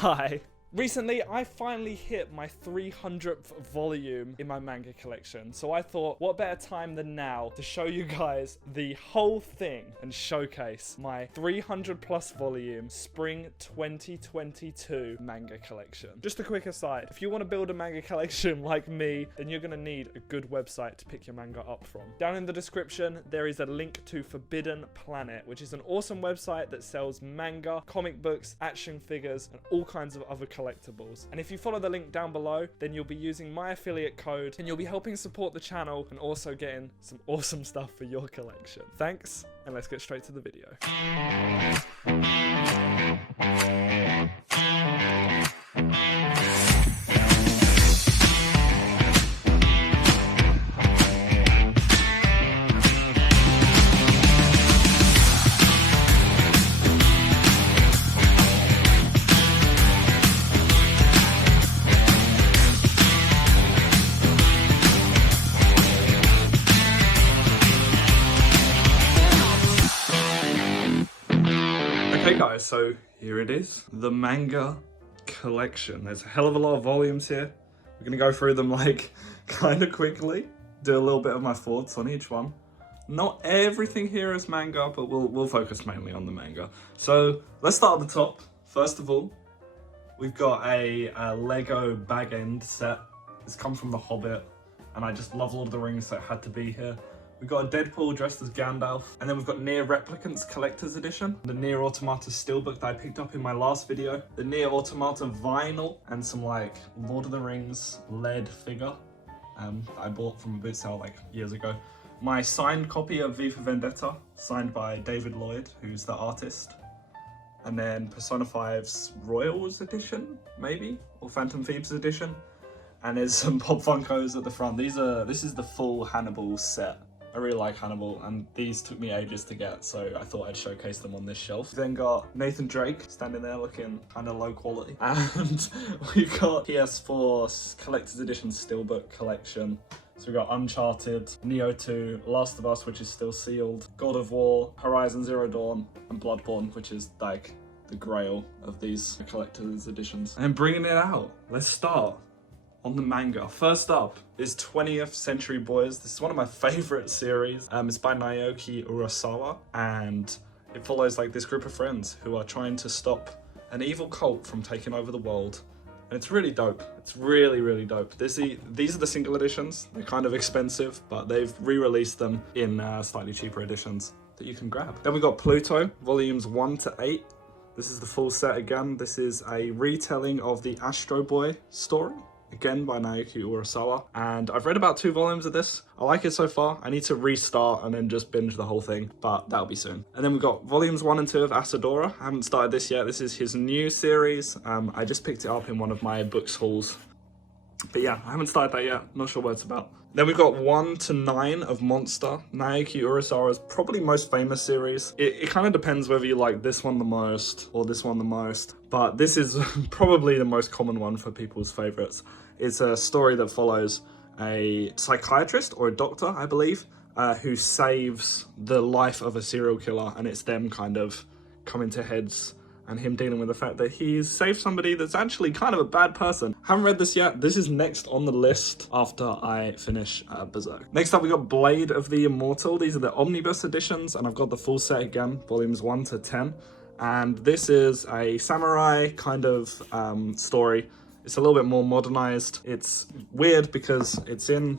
Hi. Recently, I finally hit my 300th volume in my manga collection, so I thought, what better time than now to show you guys the whole thing and showcase my 300 plus volume Spring 2022 manga collection. Just a quick aside, if you want to build a manga collection like me, then you're going to need a good website to pick your manga up from. Down in the description, there is a link to Forbidden Planet, which is an awesome website that sells manga, comic books, action figures, and all kinds of other collectibles. And if you follow the link down below, then you'll be using my affiliate code and you'll be helping support the channel and also getting some awesome stuff for your collection. Thanks, and let's get straight to the video. Okay guys, so here it is, the Manga Collection. There's a hell of a lot of volumes here. We're gonna go through them like kind of quickly, do a little bit of my thoughts on each one. Not everything here is manga, but we'll focus mainly on the manga. So let's start at the top. First of all, we've got a Lego bag end set. It's come from The Hobbit, and I just love Lord of the Rings, so it had to be here. We've got a Deadpool dressed as Gandalf, and then we've got Nier Replicants Collector's Edition, the Nier Automata Steelbook that I picked up in my last video, the Nier Automata vinyl, and some like Lord of the Rings lead figure I bought from a boot sale like years ago. My signed copy of V for Vendetta, signed by David Lloyd, who's the artist, and then Persona 5's Royals Edition, maybe, or Phantom Thieves Edition, and there's some Pop Funkos at the front. This is the full Hannibal set. I really like Hannibal, and these took me ages to get, so I thought I'd showcase them on this shelf. Then got Nathan Drake standing there looking kind of low quality. And we've got PS4's Collector's Edition Steelbook Collection. So we've got Uncharted, Neo 2, Last of Us, which is still sealed, God of War, Horizon Zero Dawn, and Bloodborne, which is like the grail of these collector's editions. And bringing it out, let's start on the manga. First up is 20th Century Boys. This is one of my favorite series. It's by Naoki Urasawa, and it follows like this group of friends who are trying to stop an evil cult from taking over the world. And it's really dope. It's really, really dope. These are the single editions. They're kind of expensive, but they've re-released them in slightly cheaper editions that you can grab. Then we got Pluto, volumes 1 to 8. This is the full set again. This is a retelling of the Astro Boy story, again by Naoki Urasawa, and I've read about 2 volumes of this. I like it so far. I need to restart and then just binge the whole thing, but that'll be soon. And then we've got volumes 1 and 2 of Asadora. I haven't started this yet. This is his new series. I just picked it up in one of my books hauls, but yeah, I haven't started that yet. Not sure what it's about. Then we've got 1 to 9 of Monster, Naoki Urasawa's probably most famous series. It kind of depends whether you like this one the most or this one the most, but this is probably the most common one for people's favorites. It's a story that follows a psychiatrist or a doctor, I believe, who saves the life of a serial killer, and it's them kind of coming to heads and him dealing with the fact that he's saved somebody that's actually kind of a bad person. Haven't read this yet. This is next on the list after I finish Berserk. Next up, we got Blade of the Immortal. These are the omnibus editions, and I've got the full set again, volumes 1 to 10. And this is a samurai kind of story. It's a little bit more modernized. It's weird because it's in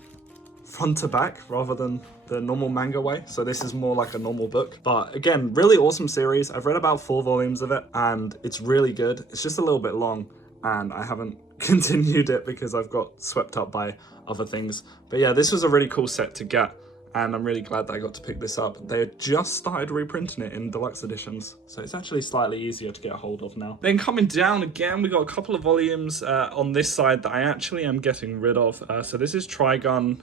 front to back rather than the normal manga way, so this is more like a normal book. But again, really awesome series. I've read about 4 volumes of it, and it's really good. It's just a little bit long, and I haven't continued it because I've got swept up by other things. But yeah, this was a really cool set to get, and I'm really glad that I got to pick this up. They just started reprinting it in deluxe editions, so it's actually slightly easier to get a hold of now. Then coming down again, we got a couple of volumes on this side that I actually am getting rid of. So this is Trigun.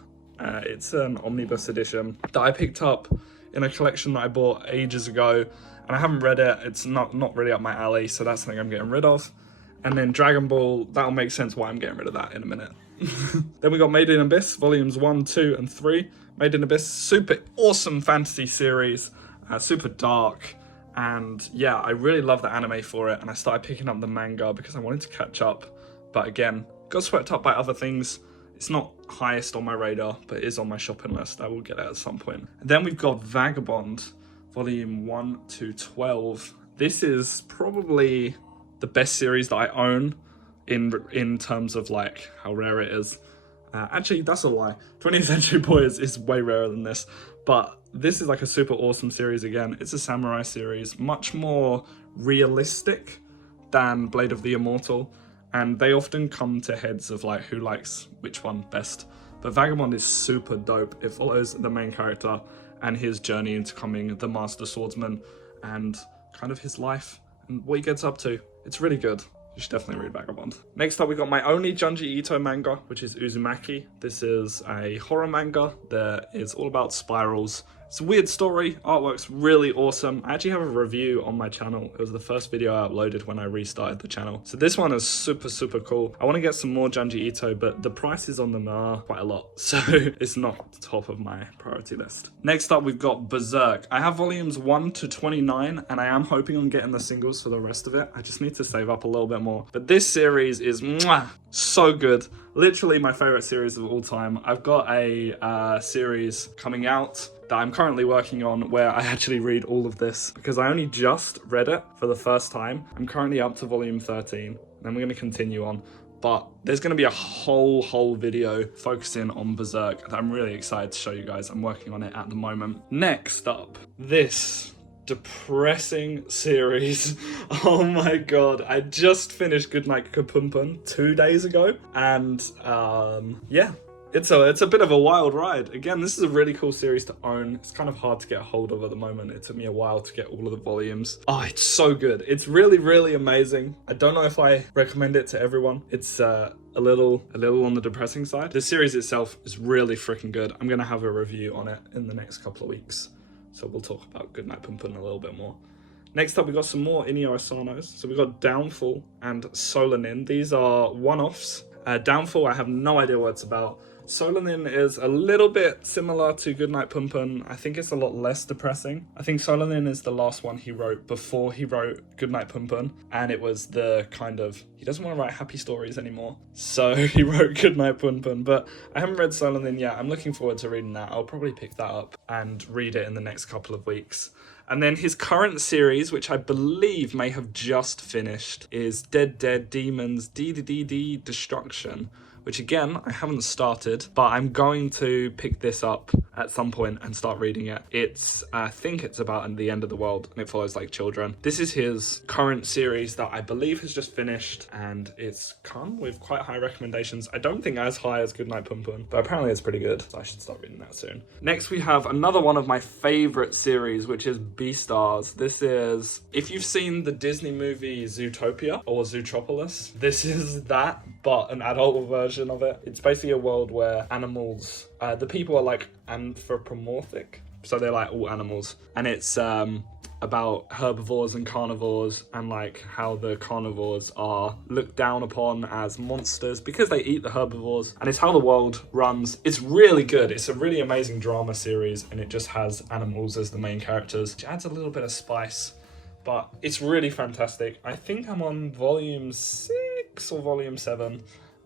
It's an omnibus edition that I picked up in a collection that I bought ages ago, and I haven't read it. It's not really up my alley, so that's something I'm getting rid of. And then Dragonball, that'll make sense why I'm getting rid of that in a minute. Then we got Made in Abyss, volumes 1, 2, and 3. Made in Abyss, super awesome fantasy series, super dark, And yeah, I really love the anime for it, and I started picking up the manga because I wanted to catch up. But again, got swept up by other things. It's not highest on my radar, but it is on my shopping list. I will get it at some point. And then we've got Vagabond, volume 1 to 12. This is probably the best series that I own in terms of like how rare it is. Actually, that's a lie. 20th Century Boys is way rarer than this, but this is like a super awesome series again. It's a samurai series, much more realistic than Blade of the Immortal, and they often come to heads of like who likes which one best. But Vagabond is super dope. It follows the main character and his journey into becoming the Master Swordsman and kind of his life and what he gets up to. It's really good. You should definitely read Vagabond. Next up, we got my only Junji Ito manga, which is Uzumaki. This is a horror manga that is all about spirals. It's a weird story. Artwork's really awesome. I actually have a review on my channel. It was the first video I uploaded when I restarted the channel. So this one is super, super cool. I want to get some more Junji Ito, but the prices on them are quite a lot. So it's not top of my priority list. Next up, we've got Berserk. I have volumes 1 to 29, and I am hoping on getting the singles for the rest of it. I just need to save up a little bit more. But this series is so good. Literally my favorite series of all time. I've got a series coming out that I'm currently working on where I actually read all of this because I only just read it for the first time. I'm currently up to volume 13 and I'm going to continue on, but there's going to be a whole video focusing on Berserk that I'm really excited to show you guys. I'm working on it at the moment. Next up, this depressing series. Oh my god, I just finished Goodnight PunPun 2 days ago, and yeah, it's a bit of a wild ride. Again, this is a really cool series to own. It's kind of hard to get a hold of at the moment. It took me a while to get all of the volumes. Oh, it's so good. It's really amazing. I don't know if I recommend it to everyone. It's a little on the depressing side. The series itself is really freaking good. I'm gonna have a review on it in the next couple of weeks. So we'll talk about Goodnight PunPun a little bit more. Next up, we got some more Inio Asanos. So we got Downfall and Solanin. These are one-offs. Downfall, I have no idea what it's about. Solanin is a little bit similar to Goodnight PunPun. I think it's a lot less depressing. I think Solanin is the last one he wrote before he wrote Goodnight PunPun, and it was the kind of, he doesn't want to write happy stories anymore, so he wrote Goodnight PunPun. But I haven't read Solanin yet. I'm looking forward to reading that. I'll probably pick that up and read it in the next couple of weeks. And then his current series, which I believe may have just finished, is Dead Demons D Destruction, which again, I haven't started, but I'm going to pick this up at some point and start reading it. I think it's about the end of the world, and it follows like children. This is his current series that I believe has just finished, and it's come with quite high recommendations. I don't think as high as Goodnight PunPun, but apparently it's pretty good, so I should start reading that soon. Next, we have another one of my favorite series, which is Beastars. This is, if you've seen the Disney movie Zootopia or Zootropolis, this is that, but an adult version of it. It's basically a world where animals, the people are like anthropomorphic, so they're like all animals, and it's about herbivores and carnivores, and like how the carnivores are looked down upon as monsters because they eat the herbivores, and it's how the world runs. It's really good. It's a really amazing drama series, and it just has animals as the main characters, which adds a little bit of spice, but it's really fantastic. I think I'm on volume 6 or volume 7,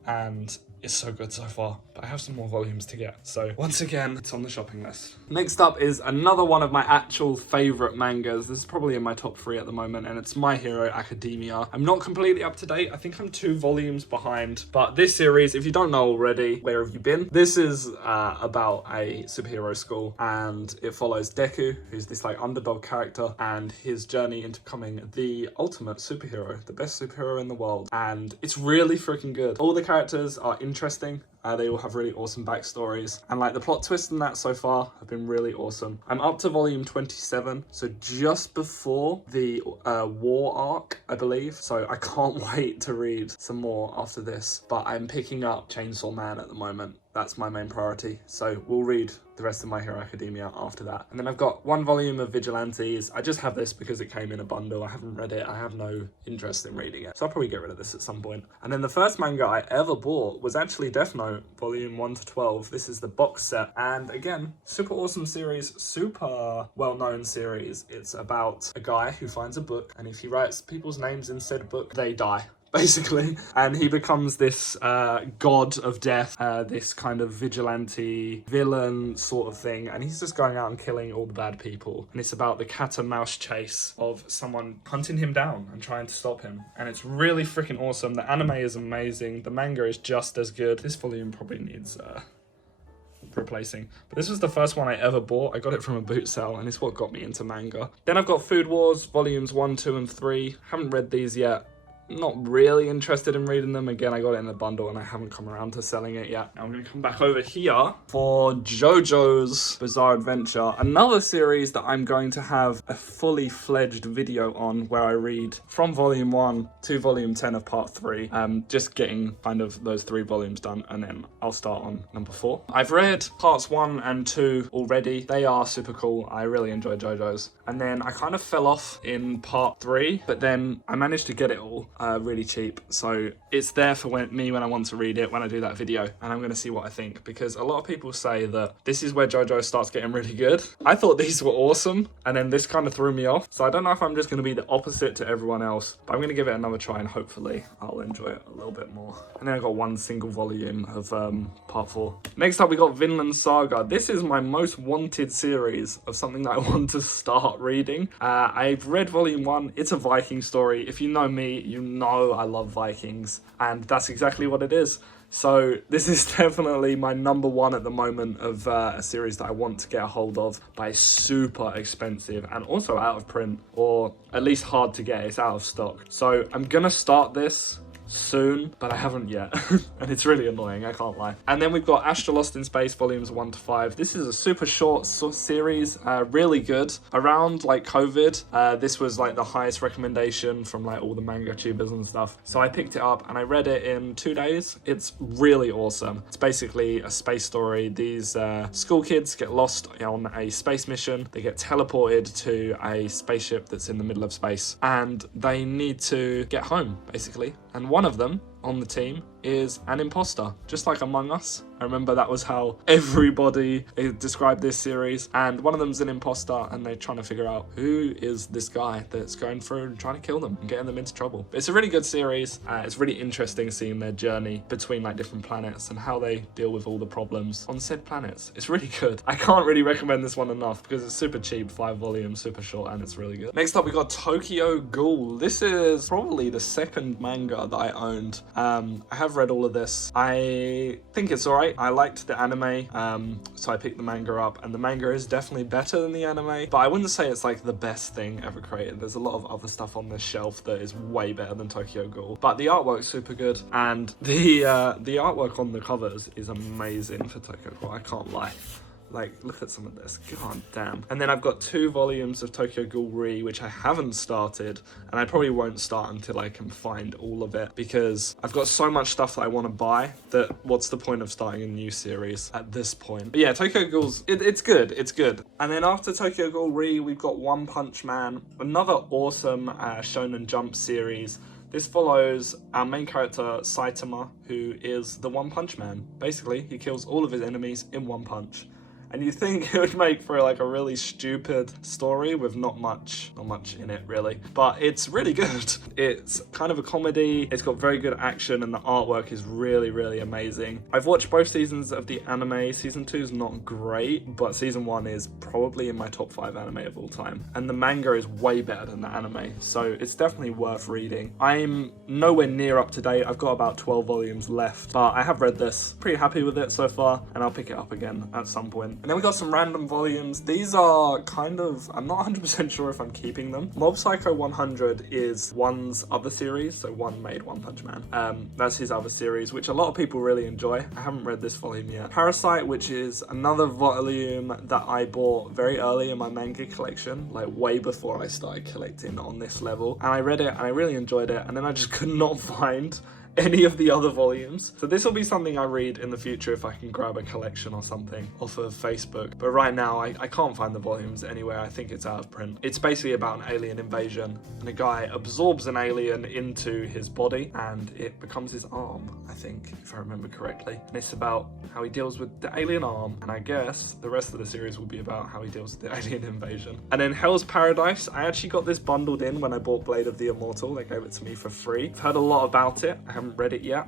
and it's so good so far, but I have some more volumes to get. So once again, it's on the shopping list. Next up is another one of my actual favorite mangas. This is probably in my top 3 at the moment, and it's My Hero Academia. I'm not completely up to date. I think I'm 2 volumes behind, but this series, if you don't know already, where have you been? This is about a superhero school, and it follows Deku, who's this like underdog character, and his journey into becoming the ultimate superhero, the best superhero in the world. And it's really freaking good. All the characters are interesting. They all have really awesome backstories, and like the plot twists in that so far have been really awesome. I'm up to volume 27, so just before the war arc, I believe. So I can't wait to read some more after this, but I'm picking up Chainsaw Man at the moment. that's my main priority. So we'll read the rest of My Hero Academia after that. And then I've got one volume of Vigilantes. I just have this because it came in a bundle. I haven't read it. I have no interest in reading it. So I'll probably get rid of this at some point. And then the first manga I ever bought was actually Death Note, volume 1 to 12. This is the box set. And again, super awesome series, super well-known series. It's about a guy who finds a book, and if he writes people's names in said book, they die, basically. And he becomes this god of death, this kind of vigilante villain sort of thing, and he's just going out and killing all the bad people. And it's about the cat and mouse chase of someone hunting him down and trying to stop him. And it's really freaking awesome. The anime is amazing. The manga is just as good. This volume probably needs replacing, but this was the first one I ever bought. I got it from a boot sale, and it's what got me into manga. Then I've got Food Wars volumes 1, 2, and 3. Haven't read these yet. Not really interested in reading them. Again, I got it in a bundle and I haven't come around to selling it yet. Now I'm going to come back over here for Jojo's Bizarre Adventure, another series that I'm going to have a fully fledged video on, where I read from volume 1 to volume 10 of part 3. Just getting kind of those 3 volumes done, and then I'll start on number 4. I've read parts 1 and 2 already. They are super cool. I really enjoy Jojo's. And then I kind of fell off in part 3, but then I managed to get it all really cheap, so it's there for me when I want to read it, when I do that video, and I'm going to see what I think, because a lot of people say that this is where Jojo starts getting really good. I thought these were awesome, and then this kind of threw me off, so I don't know if I'm just going to be the opposite to everyone else, but I'm going to give it another try, and hopefully I'll enjoy it a little bit more. And then I got one single volume of part 4. Next up we got Vinland Saga. This is my most wanted series of something that I want to start reading. I've read volume 1. It's a Viking story. If you know me, you know I love Vikings, and that's exactly what it is. So this is definitely my number 1 at the moment of a series that I want to get a hold of, but it's super expensive and also out of print, or at least hard to get. It's out of stock. So I'm gonna start this soon, but I haven't yet. And it's really annoying, I can't lie. And then we've got Astro Lost in Space volumes 1 to 5. This is a super short series, really good. Around like COVID, this was like the highest recommendation from like all the manga tubers and stuff. So I picked it up and I read it in 2 days. It's really awesome. It's basically a space story. These school kids get lost on a space mission. They get teleported to a spaceship that's in the middle of space, and they need to get home, basically. And one of them on the team is an imposter, just like Among Us. I remember that was how everybody described this series, and one of them's an imposter, and they're trying to figure out who is this guy that's going through and trying to kill them and getting them into trouble. But it's a really good series. It's really interesting seeing their journey between like different planets and how they deal with all the problems on said planets. It's really good. I can't really recommend this one enough because it's super cheap, 5 volumes, super short, and it's really good. Next up we got Tokyo Ghoul. This is probably the second manga that I owned. I have read all of this. I think it's alright. I liked the anime, so I picked the manga up, and the manga is definitely better than the anime, but I wouldn't say it's like the best thing ever created. There's a lot of other stuff on this shelf that is way better than Tokyo Ghoul, but the artwork's super good, and the artwork on the covers is amazing for Tokyo Ghoul, I can't lie. Like, look at some of this, god damn. And then I've got 2 volumes of Tokyo Ghoul Re, which I haven't started, and I probably won't start until I can find all of it, because I've got so much stuff that I want to buy that what's the point of starting a new series at this point? But yeah, Tokyo Ghoul's, it's good, it's good. And then after Tokyo Ghoul Re, we've got One Punch Man, another awesome Shonen Jump series. This follows our main character, Saitama, who is the One Punch Man. Basically, he kills all of his enemies in one punch. And you think it would make for like a really stupid story with not much in it really, but it's really good. It's kind of a comedy, it's got very good action, and the artwork is really, really amazing. I've watched both seasons of the anime. Season 2 is not great, but season 1 is probably in my top 5 anime of all time. And the manga is way better than the anime, so it's definitely worth reading. I'm nowhere near up to date. I've got about 12 volumes left, but I have read this. Pretty happy with it so far, and I'll pick it up again at some point. And then we got some random volumes. These are kind of, I'm not 100% sure if I'm keeping them. Mob Psycho 100 is One's other series, so One made One Punch Man. That's his other series, which a lot of people really enjoy. I haven't read this volume yet. Parasite, which is another volume that I bought very early in my manga collection, like way before I started collecting on this level. And I read it and I really enjoyed it, and then I just could not find any of the other volumes. So this will be something I read in the future if I can grab a collection or something off of Facebook. But right now, I can't find the volumes anywhere. I think it's out of print. It's basically about an alien invasion, and a guy absorbs an alien into his body, and it becomes his arm, I think, if I remember correctly. And it's about how he deals with the alien arm, and I guess the rest of the series will be about how he deals with the alien invasion. And then Hell's Paradise, I actually got this bundled in when I bought Blade of the Immortal. They gave it to me for free. I've heard a lot about it. I haven't read it yet.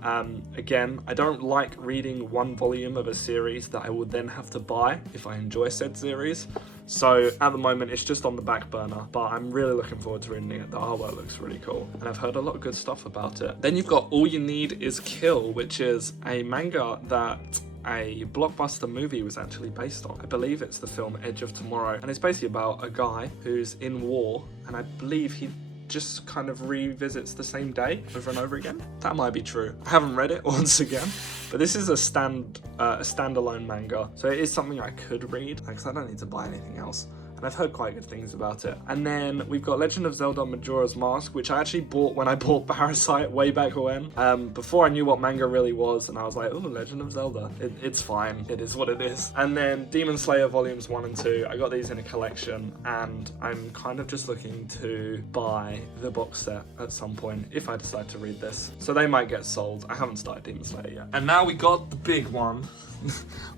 Again, I don't like reading one volume of a series that I would then have to buy if I enjoy said series. So at the moment, it's just on the back burner, but I'm really looking forward to reading it. The artwork looks really cool, and I've heard a lot of good stuff about it. Then you've got All You Need Is Kill, which is a manga that a blockbuster movie was actually based on. I believe it's the film Edge of Tomorrow, and it's basically about a guy who's in war, and I believe he just kind of revisits the same day over and over again. That might be true. I haven't read it once again, but this is a standalone manga, so it is something I could read because I don't need to buy anything else. And I've heard quite good things about it. And then we've got Legend of Zelda Majora's Mask, which I actually bought when I bought Parasite way back when, before I knew what manga really was, and I was like, oh, Legend of Zelda. It's fine. It is what it is. And then Demon Slayer Volumes 1 and 2. I got these in a collection, and I'm kind of just looking to buy the box set at some point if I decide to read this. So they might get sold. I haven't started Demon Slayer yet. And now we got the big one.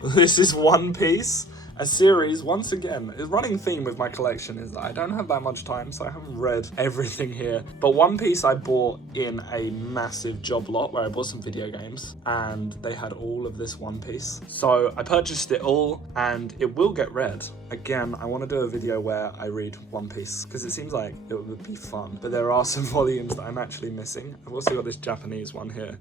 This is One Piece. A series, once again, a running theme with my collection is that I don't have that much time, so I haven't read everything here. But One Piece I bought in a massive job lot where I bought some video games, and they had all of this One Piece. So I purchased it all, and it will get read. Again, I want to do a video where I read One Piece, because it seems like it would be fun. But there are some volumes that I'm actually missing. I've also got this Japanese one here.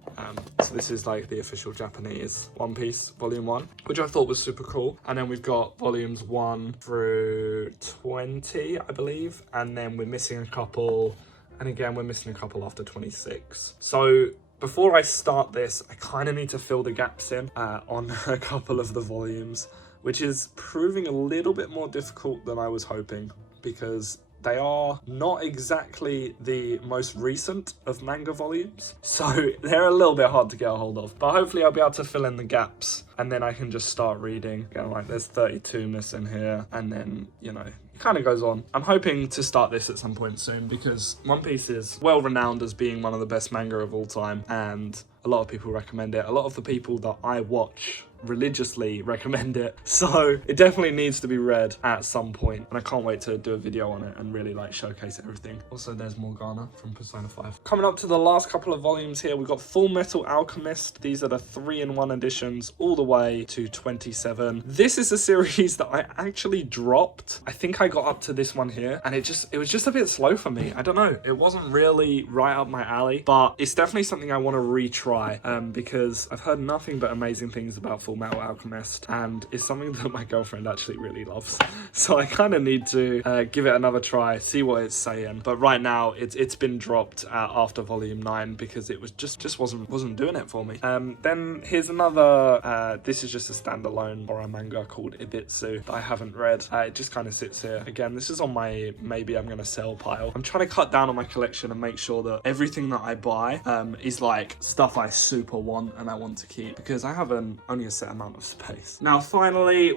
So this is like the official Japanese One Piece Volume 1, which I thought was super cool. And then we've got volumes 1 through 20, I believe, and then we're missing a couple, and again we're missing a couple after 26. So before I start this, I kind of need to fill the gaps in on a couple of the volumes, which is proving a little bit more difficult than I was hoping, because they are not exactly the most recent of manga volumes, so they're a little bit hard to get a hold of. But hopefully I'll be able to fill in the gaps, and then I can just start reading. Again, like there's 32 missing here, and then, you know, it kind of goes on. I'm hoping to start this at some point soon, because One Piece is well renowned as being one of the best manga of all time, and a lot of people recommend it. A lot of the people that I watch religiously recommend it, so it definitely needs to be read at some point, and I can't wait to do a video on it and really like showcase everything. Also, there's Morgana from Persona 5. Coming up to the last couple of volumes here, we've got Full Metal Alchemist. These are the 3-in-1 editions all the way to 27. This is a series that I actually dropped. I think I got up to this one here, and it was just a bit slow for me. I don't know, it wasn't really right up my alley, but it's definitely something I want to retry, because I've heard nothing but amazing things about Full Metal Alchemist, and it's something that my girlfriend actually really loves, so I kind of need to give it another try, see what it's saying. But right now it's been dropped after volume 9 because it was just wasn't doing it for me. Then here's another this is just a standalone horror manga called Ibitsu that I haven't read. It just kind of sits here. Again, this is on my maybe I'm gonna sell pile. I'm trying to cut down on my collection and make sure that everything that I buy is like stuff I super want and I want to keep, because I have only a set amount of space. Now finally,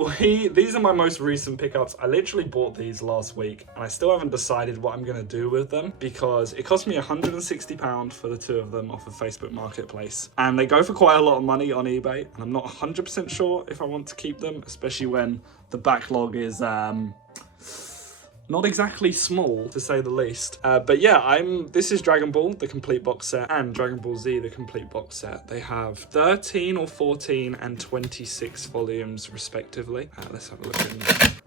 these are my most recent pickups. I literally bought these last week, and I still haven't decided what I'm gonna do with them, because it cost me £160 for the 2 of them off of Facebook Marketplace, and they go for quite a lot of money on eBay, and I'm not 100% sure if I want to keep them, especially when the backlog is not exactly small, to say the least. But yeah, this is Dragon Ball, the complete box set, and Dragon Ball Z, the complete box set. They have 13 or 14 and 26 volumes respectively. Let's have a look in.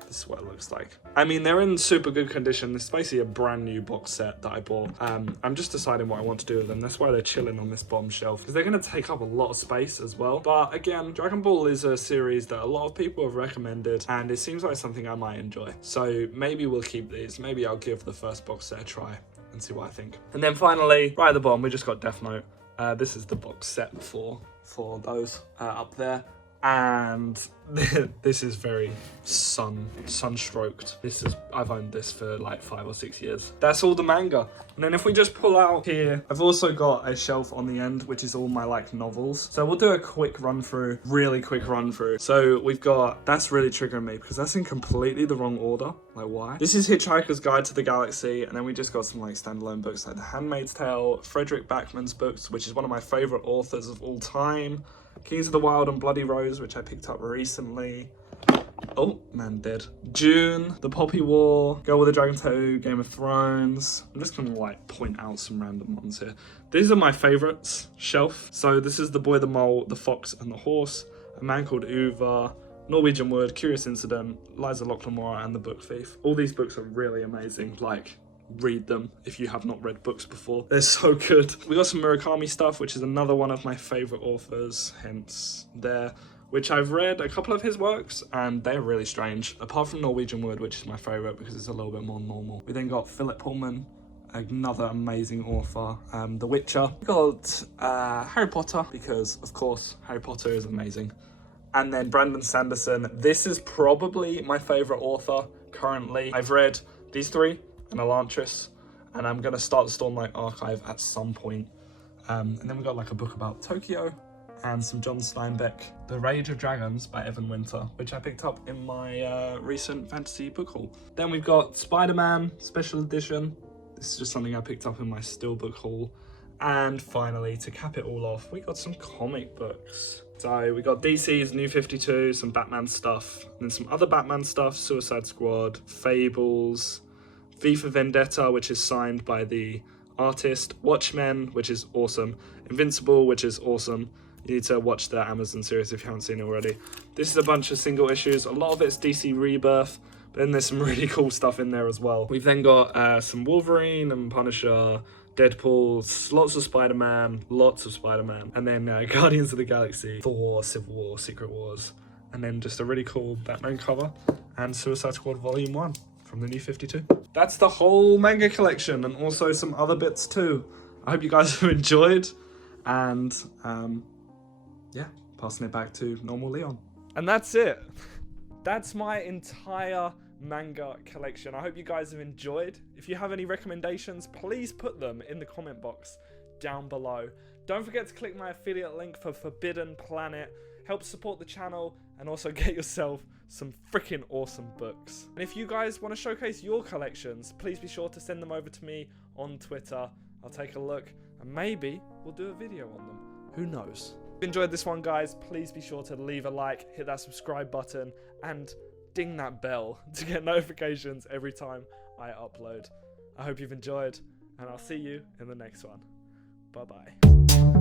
This is what it looks like. I mean, they're in super good condition. This is basically a brand new box set that I bought. I'm just deciding what I want to do with them. That's why they're chilling on this bottom shelf, because they're going to take up a lot of space as well. But again, Dragon Ball is a series that a lot of people have recommended, and it seems like something I might enjoy. So maybe we'll keep these. Maybe I'll give the first box set a try and see what I think. And then finally, right at the bottom, we just got Death Note. This is the box set for those up there. And this is very sunstroked. I've owned this for like 5 or 6 years. That's all the manga. And then if we just pull out here, I've also got a shelf on the end, which is all my like novels. So we'll do a quick run through, really quick run through. So we've got, that's really triggering me because that's in completely the wrong order. Like why? This is Hitchhiker's Guide to the Galaxy. And then we just got some like standalone books like The Handmaid's Tale, Frederick Backman's books, which is one of my favorite authors of all time. Kings of the Wild and Bloody Rose, which I picked up recently. Oh, man, dead. June, The Poppy War, Girl with a Dragon Tattoo, Game of Thrones. I'm just gonna like point out some random ones here. These are my favorites shelf. So this is The Boy, the Mole, The Fox and the Horse, A Man Called Uva, Norwegian Wood, Curious Incident, Liza Locklamora and The Book Thief. All these books are really amazing. Like, read them if you have not read books before. They're so good. We got some Murakami stuff, which is another one of my favorite authors, hence there, which I've read a couple of his works and they're really strange, apart from Norwegian Wood, which is my favorite because it's a little bit more normal. We then got Philip Pullman, another amazing author. The Witcher. We got Harry Potter, because of course Harry Potter is amazing. And then Brandon Sanderson. This is probably my favorite author currently. I've read these three and Elantris, and I'm gonna start the Stormlight Archive at some point. And then we got like a book about Tokyo and some John Steinbeck, The Rage of Dragons by Evan Winter, which I picked up in my recent fantasy book haul. Then we've got Spider-Man Special Edition. This is just something I picked up in my Steelbook haul. And finally, to cap it all off, we got some comic books. So we got DC's New 52, some Batman stuff, and then some other Batman stuff, Suicide Squad, Fables, V for Vendetta, which is signed by the artist, Watchmen, which is awesome, Invincible, which is awesome. You need to watch the Amazon series if you haven't seen it already. This is a bunch of single issues. A lot of it's DC Rebirth, but then there's some really cool stuff in there as well. We've then got some Wolverine and Punisher, Deadpool, lots of Spider-Man, and then Guardians of the Galaxy, Thor, Civil War, Secret Wars, and then just a really cool Batman cover and Suicide Squad Volume 1 from the New 52. That's the whole manga collection and also some other bits too. I hope you guys have enjoyed, and yeah, passing it back to normal Leon. And that's it. That's my entire manga collection. I hope you guys have enjoyed. If you have any recommendations, please put them in the comment box down below. Don't forget to click my affiliate link for Forbidden Planet. Help support the channel and also get yourself some freaking awesome books. And if you guys want to showcase your collections, please be sure to send them over to me on Twitter. I'll take a look and maybe we'll do a video on them. Who knows? If you enjoyed this one, guys, please be sure to leave a like, hit that subscribe button, and ding that bell to get notifications every time I upload. I hope you've enjoyed, and I'll see you in the next one. Bye-bye.